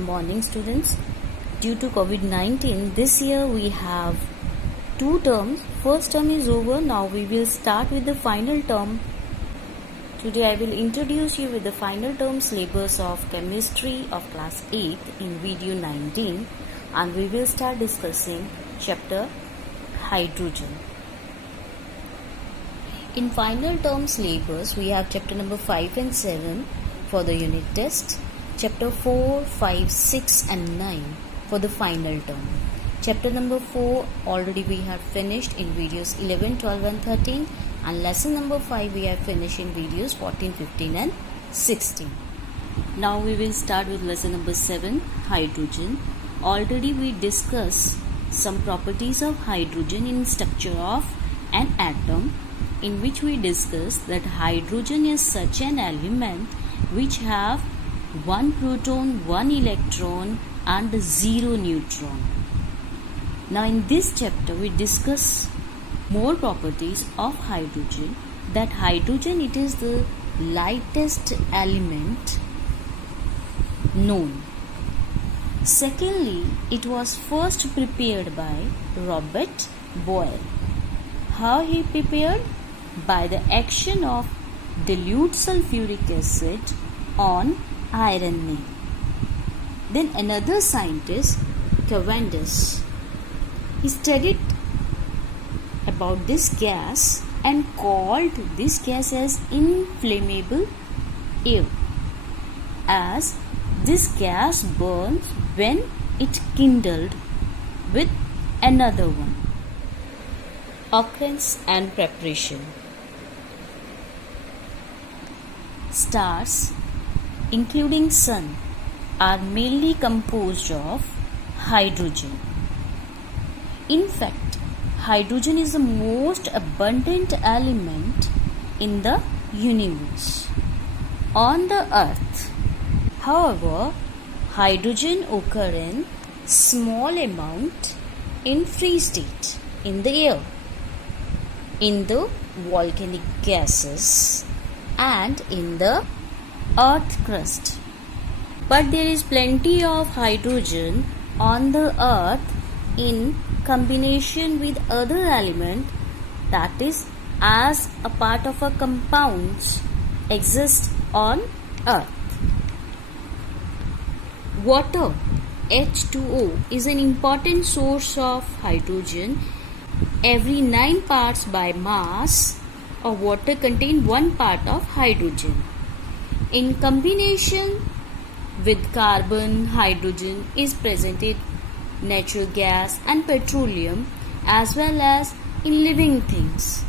morning, students. Due to COVID-19, this year we have 2 terms. First term is over. Now we will start with the final term. Today I will introduce you with the final term syllabus of chemistry of class 8 in video 19, and we will start discussing chapter hydrogen. In final term syllabus, we have chapter number 5 and 7 for the unit test, chapter 4, 5, 6 and 9 for the final term. Chapter number 4 already we have finished in videos 11, 12 and 13, and lesson number 5 we have finished in videos 14, 15 and 16. Now we will start with lesson number 7, hydrogen. Already we discussed some properties of hydrogen in structure of an atom, in which we discussed that hydrogen is such an element which have 1 proton, 1 electron and 0 neutron. Now in this chapter we discuss more properties of hydrogen. That hydrogen, it is the lightest element known. Secondly, it was first prepared by Robert Boyle. How he prepared? By the action of dilute sulfuric acid on iron nail. Then another scientist, Cavendish, he studied about this gas and called this gas as inflammable air, as this gas burns when it kindled with another one. Occurrence and preparation. Stars, including sun, are mainly composed of hydrogen. In fact, hydrogen is the most abundant element in the universe. On the earth, however, hydrogen occurs in small amount in free state in the air, in the volcanic gases and in the earth crust. But there is plenty of hydrogen on the earth in combination with other element, that is, as a part of a compounds exist on earth. Water, H2O, is an important source of hydrogen. Every 9 parts by mass of water contain 1 part of hydrogen. In combination with carbon, hydrogen is present in natural gas and petroleum, as well as in living things.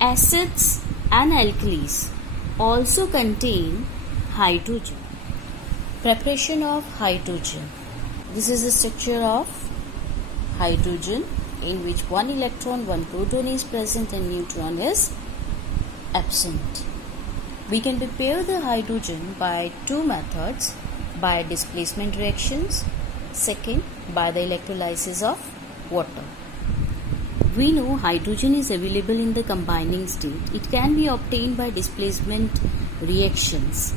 Acids and alkalis also contain hydrogen. Preparation of hydrogen. This is the structure of hydrogen, in which 1 electron, 1 proton is present and neutron is absent. We can prepare the hydrogen by 2 methods: by displacement reactions, second by the electrolysis of water. We know hydrogen is available in the combining state. It can be obtained by displacement reactions.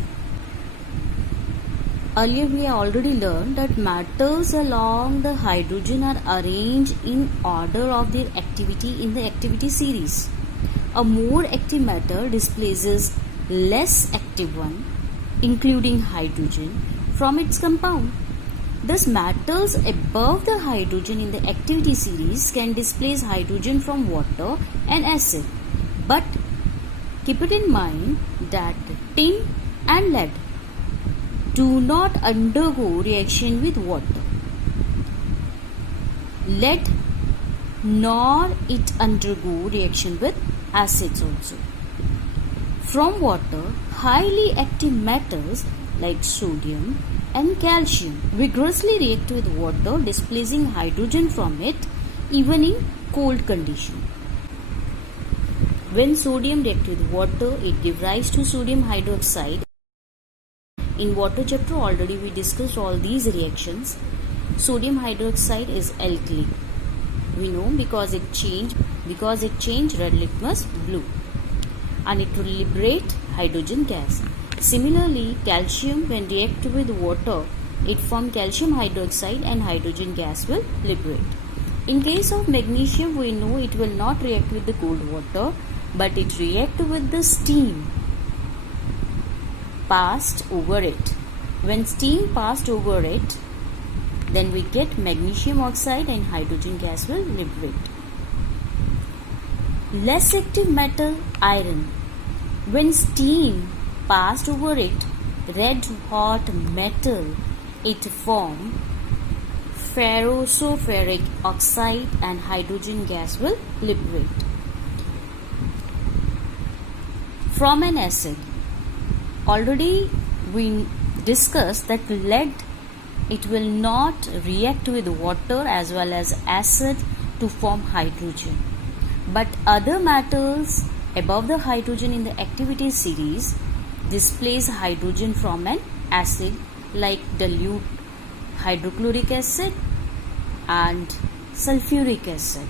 Earlier we have already learned that metals along the hydrogen are arranged in order of their activity in the activity series. A more active metal displaces less active one, including hydrogen, from its compound. Thus, metals above the hydrogen in the activity series can displace hydrogen from water and acid. But keep it in mind that tin and lead do not undergo reaction with water. Lead nor it undergo reaction with acids also. From water, highly active metals like sodium and calcium vigorously react with water, displacing hydrogen from it even in cold condition. When sodium reacts with water, it gives rise to sodium hydroxide. In water chapter already we discussed all these reactions. Sodium hydroxide is alkali. We know because it changed red litmus blue, and it will liberate hydrogen gas. Similarly, calcium when react with water, it forms calcium hydroxide and hydrogen gas will liberate. In case of magnesium, we know it will not react with the cold water, but it react with the steam passed over it. When steam passed over it, then we get magnesium oxide and hydrogen gas will liberate. Less active metal, iron. When steam passed over it, red hot metal, it form ferroferric oxide and hydrogen gas will liberate. From an acid, already we discussed that lead, it will not react with water as well as acid to form hydrogen. But other metals above the hydrogen in the activity series displace hydrogen from an acid like dilute hydrochloric acid and sulfuric acid.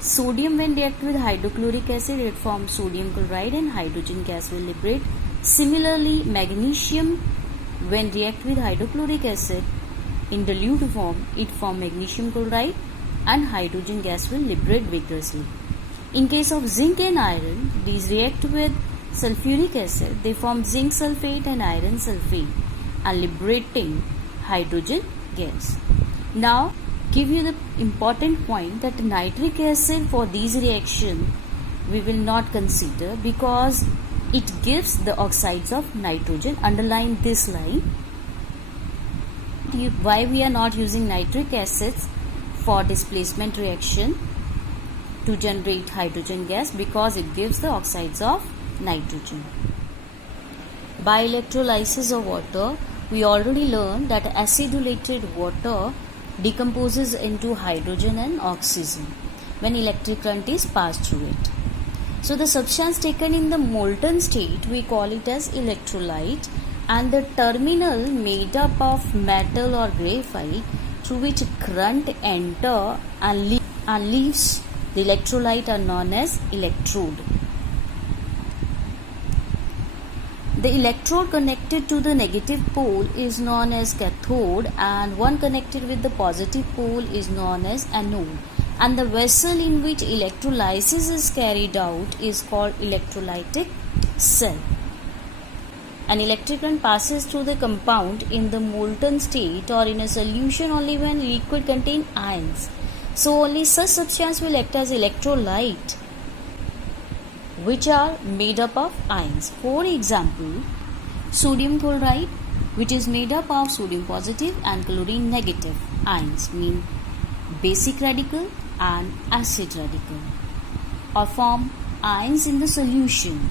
Sodium when react with hydrochloric acid, it forms sodium chloride and hydrogen gas will liberate. Similarly, magnesium when react with hydrochloric acid in dilute form, it forms magnesium chloride and hydrogen gas will liberate vigorously. In case of zinc and iron, these react with sulfuric acid, they form zinc sulfate and iron sulfate and liberating hydrogen gas. Now, give you the important point that nitric acid for these reactions we will not consider because it gives the oxides of nitrogen. Underline this line. Why we are not using nitric acids for displacement reaction to generate hydrogen gas? Because it gives the oxides of nitrogen. By electrolysis of water, we already learned that acidulated water decomposes into hydrogen and oxygen when electric current is passed through it. So the substance taken in the molten state, we call it as electrolyte, and the terminal made up of metal or graphite through which current enter and leaves the electrolyte are known as electrode. The electrode connected to the negative pole is known as cathode and one connected with the positive pole is known as anode. And the vessel in which electrolysis is carried out is called electrolytic cell. An electric current passes through the compound in the molten state or in a solution only when liquid contain ions. So only such substance will act as electrolyte which are made up of ions. For example, sodium chloride, which is made up of sodium positive and chlorine negative ions, mean basic radical and acid radical, or form ions in the solution.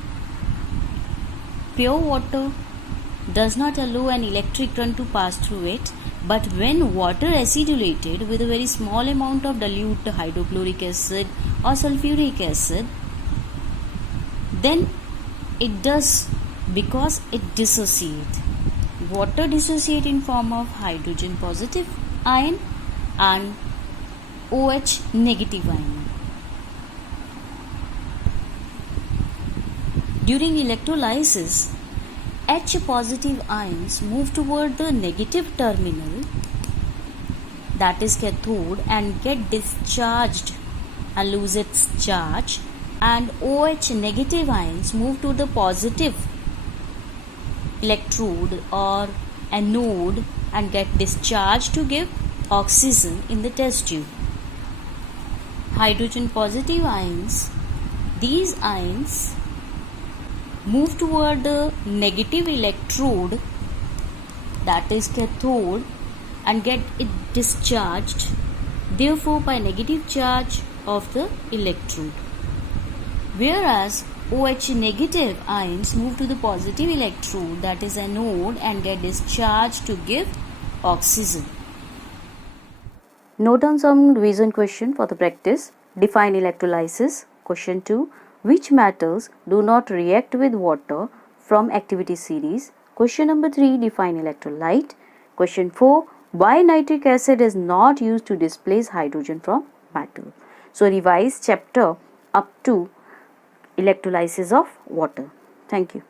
Pure water does not allow an electric current to pass through it, but when water acidulated with a very small amount of dilute hydrochloric acid or sulfuric acid, then it does, because it dissociates. Water dissociates in form of hydrogen positive ion and OH negative ion. During electrolysis, H positive ions move toward the negative terminal, that is cathode, and get discharged and lose its charge, and OH negative ions move to the positive electrode or anode and get discharged to give oxygen in the test tube. Hydrogen positive ions, these ions move toward the negative electrode, that is cathode, and get it discharged, therefore by negative charge of the electrode. Whereas OH negative ions move to the positive electrode, that is anode, and get discharged to give oxygen. Note down some revision question for the practice. Define electrolysis. Question 2. Which metals do not react with water from activity series? Question number 3. Define electrolyte. Question 4. Why nitric acid is not used to displace hydrogen from metal? So revise chapter up to electrolysis of water. Thank you.